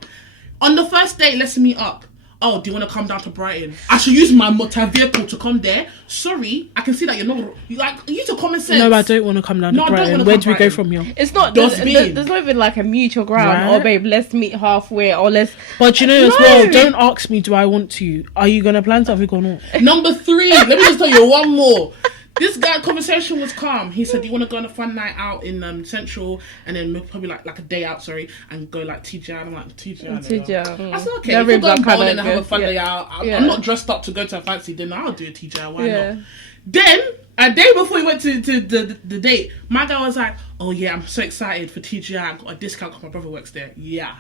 On the first date, let's meet up. Oh, do you want to come down to Brighton? I should use my motor vehicle to come there. Sorry, I can see that you're not. Use your common sense. No, I don't want to come down to Brighton. Where do we go from here? It's not. There's not even like a mutual ground. Right? Oh, babe, let's meet halfway, or let's. But you know as well. Don't ask me. Do I want to? Are you gonna plan something or not? Number 3. Let me just tell you one more. This guy conversation was calm. He said, "Do you want to go on a fun night out in Central, and then probably like a day out, and go like TGI?" I'm like, TGI. I said, "Okay, if we go bowling and have a fun day out, I'm not dressed up to go to a fancy dinner. I'll do a TGI. Why not?" Then a day before we went to the date, my guy was like, "Oh yeah, I'm so excited for TGI. I got a discount because my brother works there." Yeah,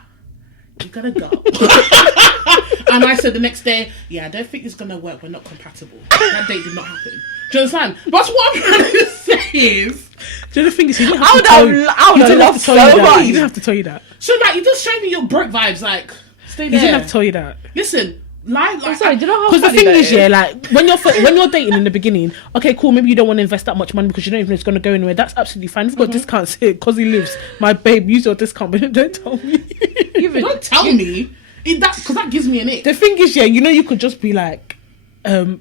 you gotta go. And I said the next day, I don't think it's gonna work. We're not compatible. That date did not happen. Do you understand? That's what I'm trying to say is... Do you know the thing is, he didn't have to tell you that. He didn't have to tell you that. So, you just showed me your broke vibes, Stay You there. didn't have to tell you that. Listen, lie. Like, I'm sorry, do you know how Because the funny thing that is, yeah, like when you're dating in the beginning, okay, cool, maybe you don't want to invest that much money because you don't even know it's going to go anywhere. That's absolutely fine. If you've got discounts here, because he lives, my babe, use your discount, but don't tell me. Don't tell me. Because that gives me an ick. The thing is, yeah, you know, you could just be like,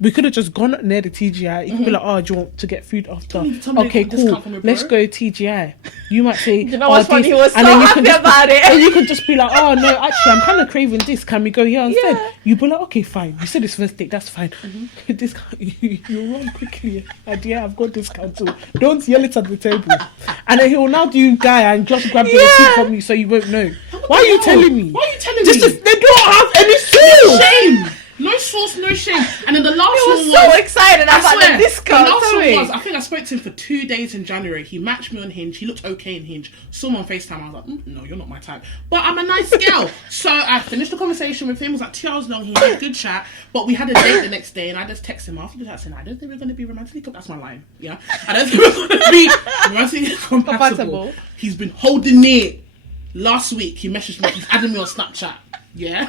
we could have just gone near the TGI. You could be like, oh, do you want to get food after? Tell me Okay, a cool. discount from your Let's bro. go TGI. You might say, You know what's funny? this, He was so and then you happy can just about it. And you could just be like, oh no, actually, I'm kind of craving this. Can we go here instead? Yeah. You be like, okay, fine. You said it's first date. That's fine. Discount. You run quickly. And yeah, I've got discount too. Don't yell it at the table. And then he will now do guy and just grab the receipt from you so you won't know. Why are you telling me? Why are you telling This me? is, they don't have any soul. Shame. No sauce, no shame. And then the last He one was was so excited I about swear, the discount. The last Sorry. one was, I think I spoke to him for 2 days in January. He matched me on Hinge. He looked okay in Hinge. Saw him on FaceTime. I was like, no, you're not my type. But I'm a nice girl. So I finished the conversation with him. It was like 2 hours long. He had a good chat. But we had a date the next day, and I just texted him after the chat saying, I don't think we're going to be romantically compatible. That's my line. Yeah. I don't think we're going to be romantically compatible. He's been holding it. Last week, he messaged me. He's added me on Snapchat. Yeah.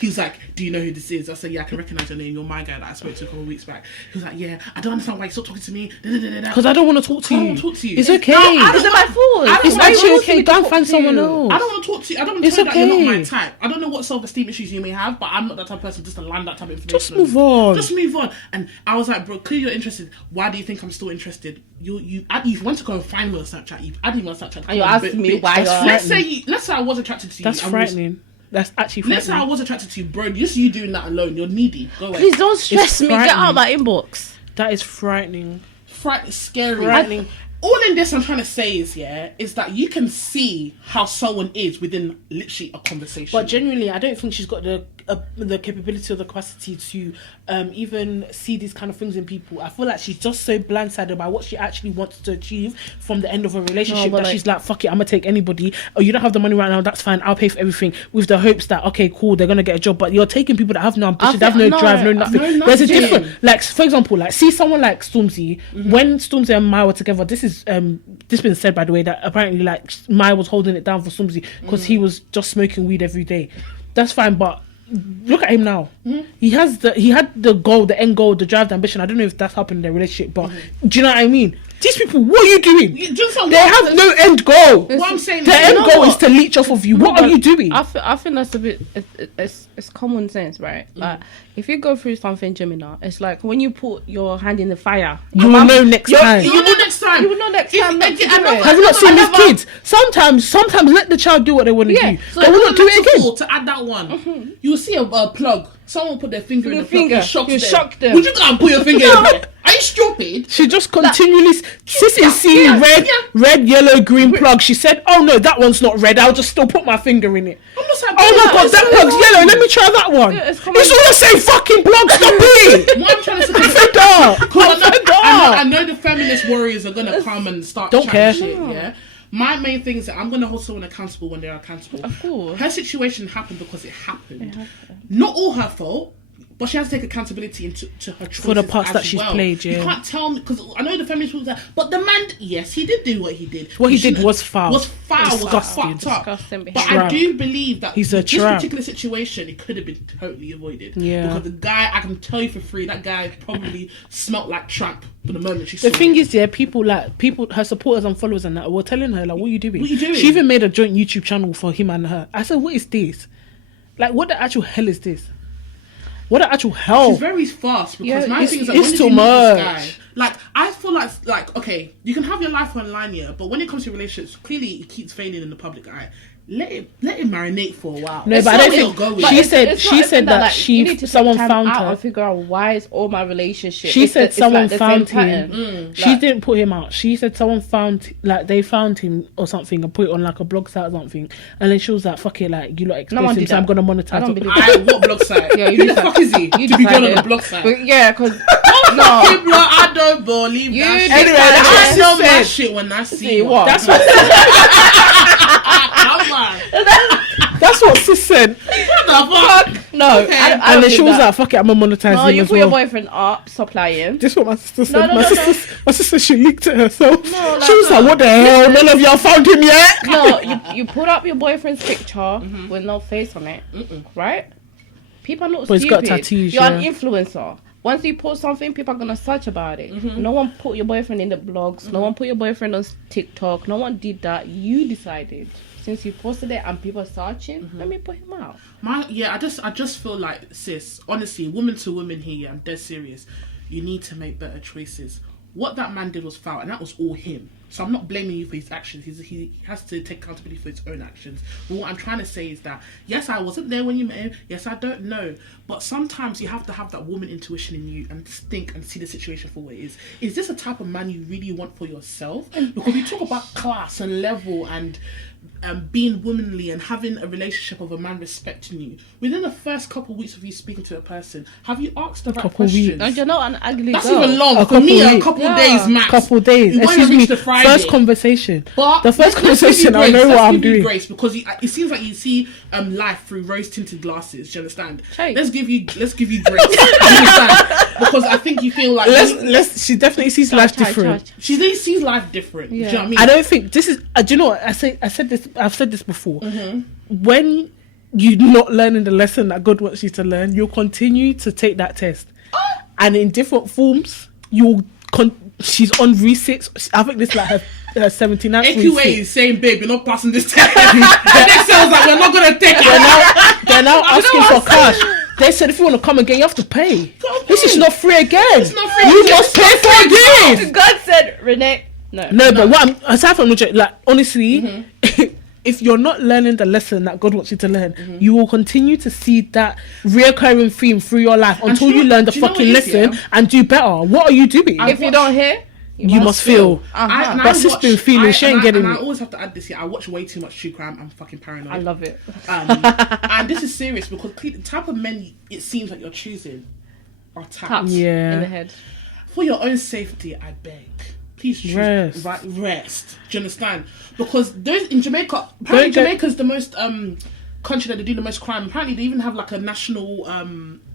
He was like, do you know who this is? I said, yeah, I can recognise your name. You're my guy that I spoke to a couple of weeks back. He was like, yeah, I don't understand why you stopped talking to me. Because I don't want to talk to I you. don't want to talk to you. It's okay. Is it my fault? It's Why actually you okay. want me Go to and talk find to someone you? else. I don't want to talk to you. I don't want to It's tell you that you're not okay. my type. I don't know what self-esteem issues you may have, but I'm not that type of person just to land that type of information. Just move on. Just move on. And I was like, bro, clearly you're interested. Why do you think I'm still interested? You went to go and find me on Snapchat. You've added me on Snapchat. And you're asking me why you're... Let's say I was attracted to you. That's frightening. That's actually frightening. Let's say I was attracted to you, bro. Just you doing that alone. You're needy. Go away. Please don't stress me. Get frightening. out of my inbox. That is frightening. Scary. Frightening. All in this I'm trying to say is that you can see how someone is within literally a conversation. But genuinely, I don't think she's got the capability or the capacity to even see these kind of things in people. I feel like she's just so blindsided by what she actually wants to achieve from the end of a relationship that she's like, fuck it, I'm gonna take anybody. Oh, you don't have the money right now, that's fine, I'll pay for everything, with the hopes that, okay, cool, they're gonna get a job. But you're taking people that have no ambition, they have no drive, no nothing. There's a difference. Like, for example, like, see someone like Stormzy. When Stormzy and Maya were together, this been said, by the way, that apparently, like, Maya was holding it down for Stormzy because he was just smoking weed every day. That's fine, but look at him now. He had the goal, the end goal, the drive, the ambition. I don't know if that's happened in their relationship, but do you know what I mean? These people, what are you doing? They have no end goal. What I'm saying, the end goal is to leech off of you. What are you doing? I think that's a bit. It's common sense, right? Like, if you go through something, Gemina, it's like when you put your hand in the fire, You will know next time. You will know next time. You will know next time. Not to do it. Have you not seen these kids? Sometimes let the child do what they want to do. So They will not do it again. To add that one, you will see a plug. Someone will put their finger in the plug. You shock them. Would you go and put your finger in there? Are you stupid? She just continually seeing red, yellow, green plug. She said, "Oh no, that one's not red. I'll just still put my finger in it." I'm just like, Oh my god, that plug's yellow. Let me try that one. Yeah, It's all the same fucking plug. Stop it. What I'm trying to say. I'm fed up. I know the feminist warriors are gonna come and start Don't care. shit, yeah. My main thing is that I'm gonna hold someone accountable when they're accountable. Of course. Her situation happened because it happened. Not all her fault, but she has to take accountability into her choices For the parts as that she's well. played, yeah. You can't tell me, because I know the feminist people that, but the man, yes, he did do what he did. What he did was foul. Was Disgusting. fucked up. Disgusting But behaviour. I do believe that He's a this trap. particular situation, it could have been totally avoided. Yeah. Because the guy, I can tell you for free, that guy probably smelt like tramp for the moment she saw The thing him. is, yeah, her supporters and followers and that were telling her, like, what are you doing? What are you doing? She even made a joint YouTube channel for him and her. I said, what is this? Like, what the actual hell is this? What the actual hell? She's very fast because my it's- thing is that it's when did too you meet this much. guy? Like, I feel like okay, you can have your life online, yeah, but when it comes to relationships, clearly it keeps failing in the public eye. Let it marinate for a while. No, Let's but see I don't where think it'll go with. she But said she said that like, you need to take someone time found out her. and figure out why is all my relationship. She said it's someone like the found same him. pattern. She didn't put him out. She said someone found, like, they found him or something and put it on like a blog site or something. And then she was like, "Fuck it, like, you lot No one exposed him, did so I'm that. gonna I monetize don't it." believe What blog site? Yeah, Who the fuck is he to be going on decided. a blog site? But yeah, because Okay, bro, I don't believe You that shit. Anyway, that's what I she know my said. shit when I see See one. what? That's what I'm like, That's what sis said. What the fuck? No. Okay. I And don't then do she was that. like, fuck it, I'm gonna monetize No, him you as put your well. boyfriend up, stop lying. This is what my sister said. No, My sister, she leaked it herself. No, She was like, what the hell? None of y'all found him yet? No, you put up your boyfriend's picture with no face on it, right? People are not But he's stupid. got tattoos, You're an yeah. influencer. Once you post something, people are gonna search about it. No one put your boyfriend in the blogs. No one put your boyfriend on TikTok. No one did that. You decided. Since you posted it and people are searching, let me put him out. I just feel like, sis, honestly, woman to woman here, I'm dead serious. You need to make better choices. What that man did was foul, and that was all him. So I'm not blaming you for his actions. He has to take accountability for his own actions. But what I'm trying to say is that, yes, I wasn't there when you met him. Yes, I don't know. But sometimes you have to have that woman intuition in you and just think and see the situation for what it is. Is this a type of man you really want for yourself? Because we talk about class and level and being womanly and having a relationship of a man respecting you. Within the first couple of weeks of you speaking to a person, have you asked the right Couple questions? weeks. And you're not an ugly That's girl. even long. A For me, couple a weeks. couple of Yeah. days max. Couple days. You won't Excuse even me. reach the Friday. First conversation. But The first let's give you conversation, I grace. know what Let's I'm give you doing. grace because it seems like you see life through rose-tinted glasses. Do you understand? Hey. Let's give you grace. Do you understand? Because I think you feel like She definitely sees life different. she really sees life different. Yeah. Do you know what I mean? I don't think this is. Do you know what I say? I've said this before. When you're not learning the lesson that God wants you to learn, you'll continue to take that test, and in different forms. She's on re-6. I think this is like her 79th AQA re-6. is saying, babe, you're not passing this test. And it sounds like we're not gonna take it. They're now asking for cash. They said if you want to come again, you have to pay. This is not free again. It's not free. You must pay for this. God said, Renee, no. No, but what I'm aside from logic, like honestly, if you're not learning the lesson that God wants you to learn, you will continue to see that reoccurring theme through your life until you learn the do you know fucking what it is, lesson yeah? and do better. What are you doing? If you don't hear, you must feel. But sis been feeling, she ain't getting I it. always have to add this here. I watch way too much true crime. I'm fucking paranoid. I love it. And this is serious because the type of men it seems like you're choosing are tapped. Taps Yeah. in the head. For your own safety, I beg. Please choose Rest. rest. Do you understand? Because those in Jamaica, apparently Jamaica's the most country that they do the most crime. Apparently they even have like a national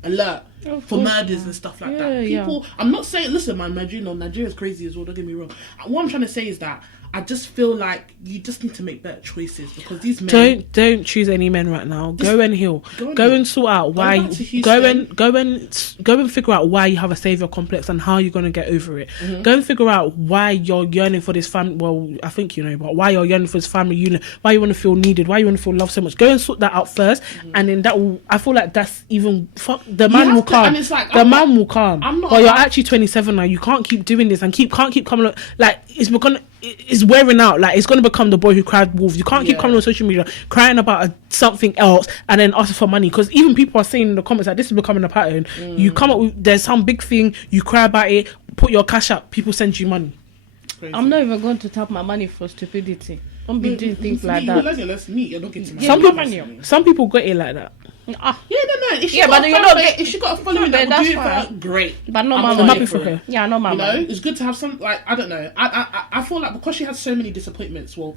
alert for murders and stuff like that. People, I'm not saying, listen, man, Nigeria's crazy as well. Don't get me wrong. What I'm trying to say is that I just feel like you just need to make better choices because these men Don't choose any men right now. Go and heal. Go and sort out why. back to Go Houston. and figure out why you have a savior complex and how you're gonna get over it. Go and figure out why you're yearning for this family. Well, I think you know, but why you're yearning for this family unit. Why you want to feel needed. Why you want to feel loved so much. Go and sort that out first, and then that will. I feel like that's even. The man will come. And it's like, the man will come. I'm not. But you're actually 27 now. You can't keep doing this and can't keep coming. Like it's wearing out. Like it's gonna become the boy who cried wolf. You can't keep coming on social media crying about something else and then asking for money, because even people are saying in the comments that this is becoming a pattern. You come up with there's some big thing, you cry about it, put your cash up, people send you money. Crazy. I'm not even going to tap my money for stupidity. Don't be doing things like You're that. you're not getting my Some people got it like that. Yeah, no. If she Yeah, got but a you're following, not if she got a following but that would that's do it for fine. her, great. But not I'm my not money. happy for her. Yeah, not my You know, money. it's good to have some, like, I don't know. I feel like because she had so many disappointments, well,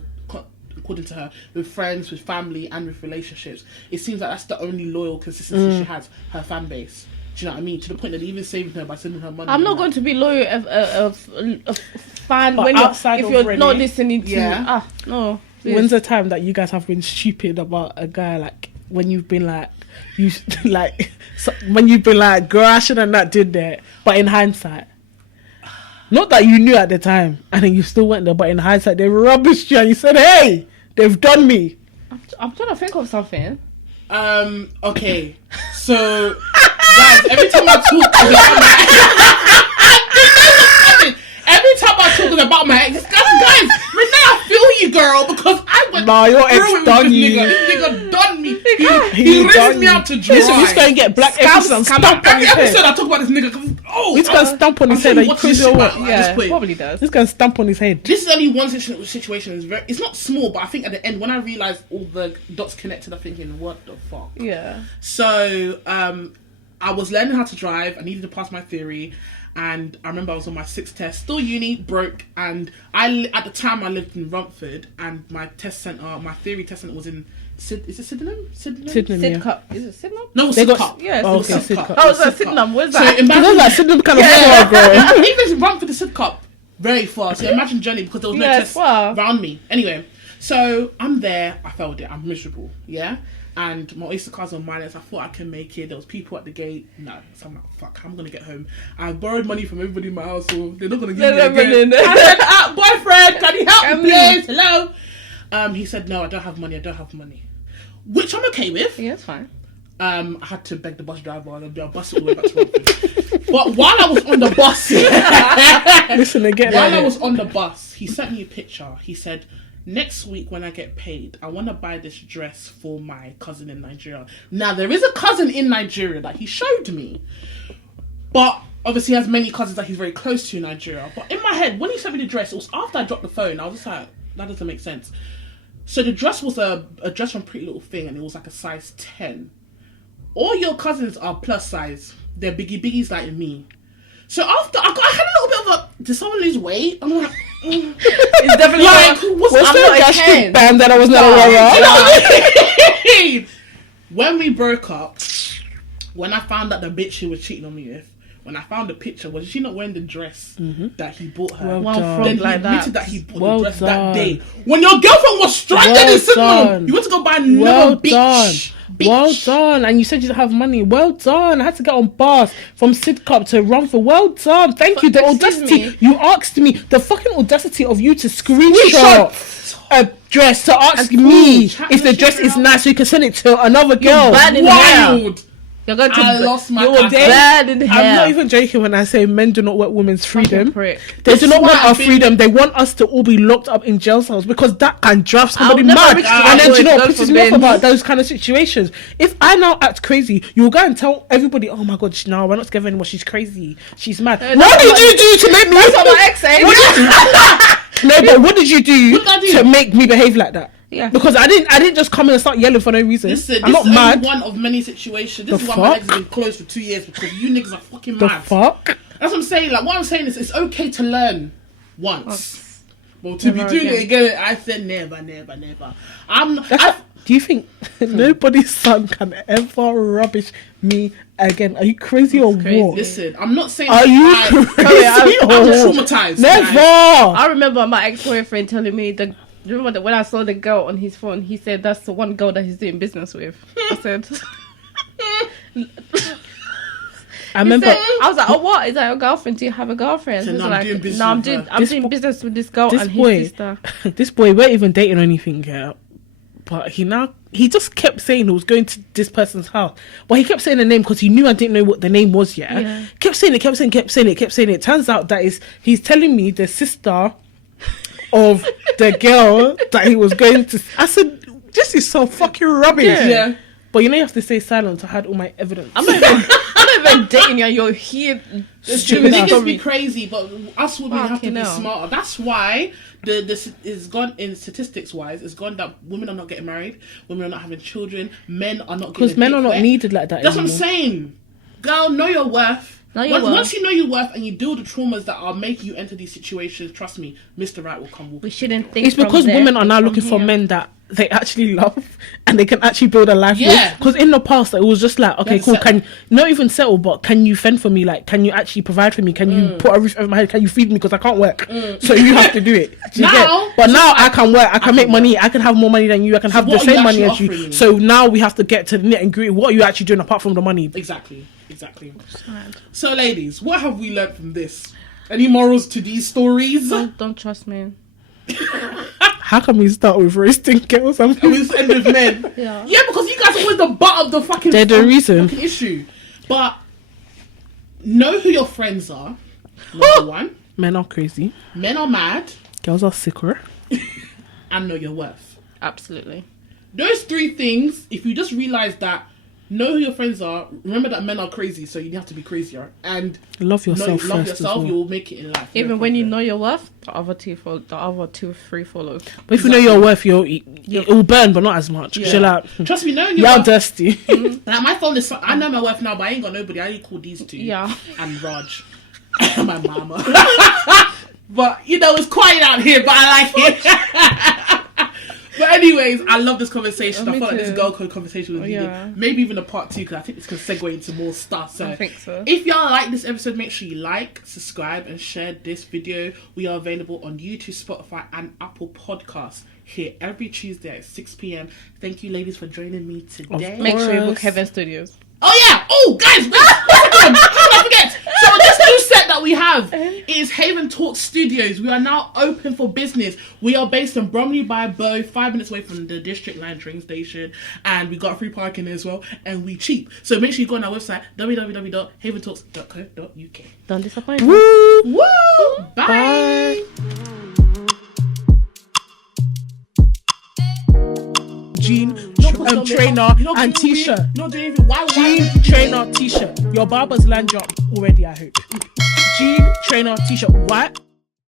according to her, with friends, with family, and with relationships, it seems like that's the only loyal consistency she has, her fan base. Do you know what I mean? To the point that they even saved her by sending her money. I'm not going to be loyal a fan But when outside if of you're Renee, not listening to yeah. me. No. Please. When's the time that you guys have been stupid about a guy, like when you've been like when you've been like, girl, I shouldn't have not did that, but in hindsight, not that you knew at the time and then you still went there, but in hindsight they rubbished you and you said, hey, they've done me. I'm trying to think of something. Okay. So, guys, every time I talk about my every time I talk about my ex, guys, Renee, I feel you, girl, because I went Your ex through it done with you. this nigga done me. He He rinsed done me you. out to dry. He's going to get black episode and stamp on Every his head. episode I talk about this nigga, 'cause, He's going to stamp on his head. Are you crazy or what? Yeah, probably does. He's going to stamp on his head. This is only one situation. It's not small, but I think at the end, when I realised all the dots connected, I'm thinking, what the fuck? Yeah. So, I was learning how to drive. I needed to pass my theory. And I remember I was on my 6th test, still uni, broke. And at the time I lived in Rumford, and my theory test centre was in Is it Sydenham? Sydenham, Sid yeah. Cup. Is it Sydenham? No, They Sid got- Cup. Yeah, Oh, Sid okay, Cup. Sid Cup. Oh, it's Sid a Cup. Sydenham. Where's So that? Because imagine, like Sydenham kind of far, bro. even run for the Sid Cup very far. So imagine journey because there was no Yeah, test it's far. around me. Anyway, so I'm there. I failed it. I'm miserable. Yeah. And my Oyster cards on minus. I thought I can make it. There was people at the gate. No. So I'm like, fuck, I'm gonna get home. I borrowed money from everybody in my household. They're not gonna give me it again. I said, boyfriend, can you help me, please? Hello. He said, no, I don't have money. Which I'm okay with. Yeah, it's fine. I had to beg the bus driver and I'll bus it all the way back to Romford. But while I was on the bus, Listen again. while I was on the bus, he sent me a picture. He said, next week when I get paid, I want to buy this dress for my cousin in Nigeria. Now, there is a cousin in Nigeria that he showed me. But obviously he has many cousins that he's very close to in Nigeria. But in my head, when he sent me the dress, it was after I dropped the phone. I was just like, that doesn't make sense. So the dress was a dress from Pretty Little Thing and it was like a size 10. All your cousins are plus size. They're biggies like me. So after I had a little bit of a, did someone lose weight? I'm like, It's definitely like, Was I'm there not a a gastric 10. band that I was not aware of? you know what I mean? When we broke up, when I found out the bitch she was cheating on me with, when I found the picture, was she not wearing the dress that he bought her? Well One done. from Then he like admitted that. that he bought Well the dress done. that day. When your girlfriend was stranded Well in Sydenham, done. you went to go buy another Well bitch. done. Bitch. Well done. And you said you didn't have money. Well done. I had to get on bus from Sidcup to Romford. Well done. Thank you. The Excuse audacity. me. You asked me. The fucking audacity of you to screenshot a dress to ask me Chat if the the dress shit is around. nice so you can send it to another girl. bad in hair. Wild. You're going to I lost my you're caca. bad in hair. I'm not even joking when I say men do not want women's freedom. Prick. They do This not is want why our I've been- freedom. They want us to all be locked up in jail cells because that can drive somebody never mad. reach to And then do you know what God pisses me off forbid. about those kind of situations? If I now act crazy, you'll go and tell everybody, "Oh my god, no, we're not together anymore. She's crazy. She's mad." that's What did what you do to make me? That's what my ex said. No, but what did you do What did I do? to make me behave like that? Yeah. Because I didn't just come in and start yelling for no reason. Listen, I'm this not is mad. only one of many situations. This The is why my fuck? ex has been closed for 2 years because you niggas are fucking The mad. fuck? That's what I'm saying. Like, what I'm saying is, it's okay to learn once. Well, to Never be doing again. it again, I said never. Do you think nobody's son can ever rubbish me again? Are you crazy or crazy. what? Listen, I'm not saying. Are you I'm crazy I'm or traumatized. never? guys. I remember my ex-boyfriend telling me that. Remember that when I saw the girl on his phone, he said that's the one girl that he's doing business with. I said, I remember. I was like, oh, what? Is that your girlfriend? Do you have a girlfriend? So He was no, I'm like, doing business no, I'm with doing her. I'm This doing bo- business with this girl this and boy- his sister. This boy, we're even dating or anything, yeah. But he just kept saying he was going to this person's house. But he kept saying the name because he knew I didn't know what the name was, yeah. Kept saying it. Turns out that he's telling me the sister of the girl that he was going to. I said, this is so fucking rubbish. Yeah. But you know you have to stay silent to hide all my evidence. I'm not even dating you. You're here. Stupid ass. Niggas be crazy, but us women have to Fucking be hell. smarter. That's why this is gone in statistics wise. It's gone that women are not getting married, women are not having children, men are not Because getting men dick are not wet. needed like that That's what I'm anymore. saying. Girl, know your worth. Know your worth. Once you know your worth and you deal with the traumas that are making you enter these situations, trust me, Mr. Right will come. We shouldn't think. It's from because there, women are now think looking from for here. men that they actually love and they can actually build a life Yeah. with. Because in the past, it was just like, okay, Let's cool, settle. can not even settle, but can you fend for me? Like, can you actually provide for me? Can you put a roof over my head? Can you feed me? Because I can't work. So you have to do it. Do you Now- get? But now I can work. I can make money. I can have more money than you. I can have the what are you same money as actually you. offering me? So now we have to get to the nit and gritty. What are you actually doing apart from the money? Exactly. So, ladies, what have we learned from this? Any morals to these stories? Don't trust me. How can we start with roasting girls? And we just end with men. Yeah. Yeah, because you guys are always the butt of the fucking, They're the reason. fucking issue. But know who your friends are. Number one, Men are crazy. men are mad, Girls are sicker. and know your worth. Absolutely. Those three things, if you just realize that, know who your friends are, remember that men are crazy, so you have to be crazier. And Love yourself love first. yourself, as well. you will make it in life. Even No when you problem. know your worth, the other two, three follow. But if you know your worth, it will burn, but not as much. Yeah. You're like, Trust me, knowing your y'all worth. dusty. Like, my phone is. I know my worth now, but I ain't got nobody. I only call these two. Yeah. And Raj, my mama. But you know, it's quiet out here, but I like it. But anyways, I love this conversation. I me felt like this too. girl code conversation was needed. Maybe even a part 2 because I think this can segue into more stuff. So I think so. if y'all like this episode, make sure you like, subscribe, and share this video. We are available on YouTube, Spotify, and Apple Podcasts. Here every Tuesday at 6 p.m. Thank you, ladies, for joining me today. Make sure you book Heaven Studios. Oh yeah! Oh guys, wait, how did I forget? So this new set that we have is Haven Talk Studios. We are now open for business. We are based in Bromley by Bow, 5 minutes away from the District Line train station, and we got free parking as well, and we cheap. So make sure you go on our website www.haventalks.co.uk. Don't disappoint. Woo! Woo! Bye. Jean, trainer, and t-shirt. Not doing anything. Why? Jean, trainer, t-shirt. Your barber's land job already, I hope. Jean, trainer, t-shirt. What?